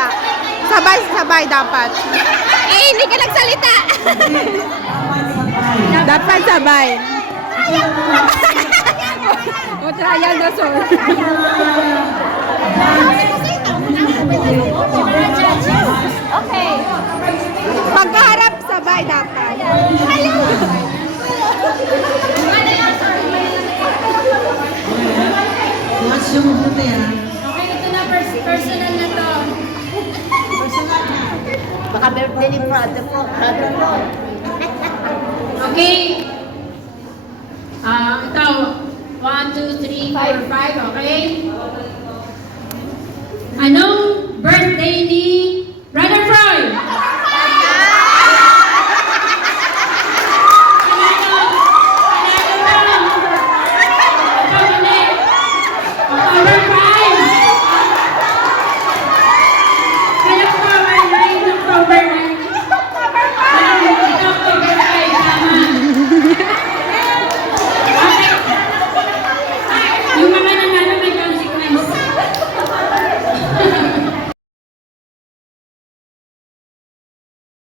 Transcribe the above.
mamaya. Sabay-sabay dapat. Eh, hindi ka nagsalita. Dapat sabay. O, trial na so. Okay. Pagkaharap, sabay dapat. Watch yung mabuti ha. Okay, ito na personal na to. Baka birthday ni brother ko. Okay. Ito. 1, 2, 3, 4, 5. Okay? Anong birthday ni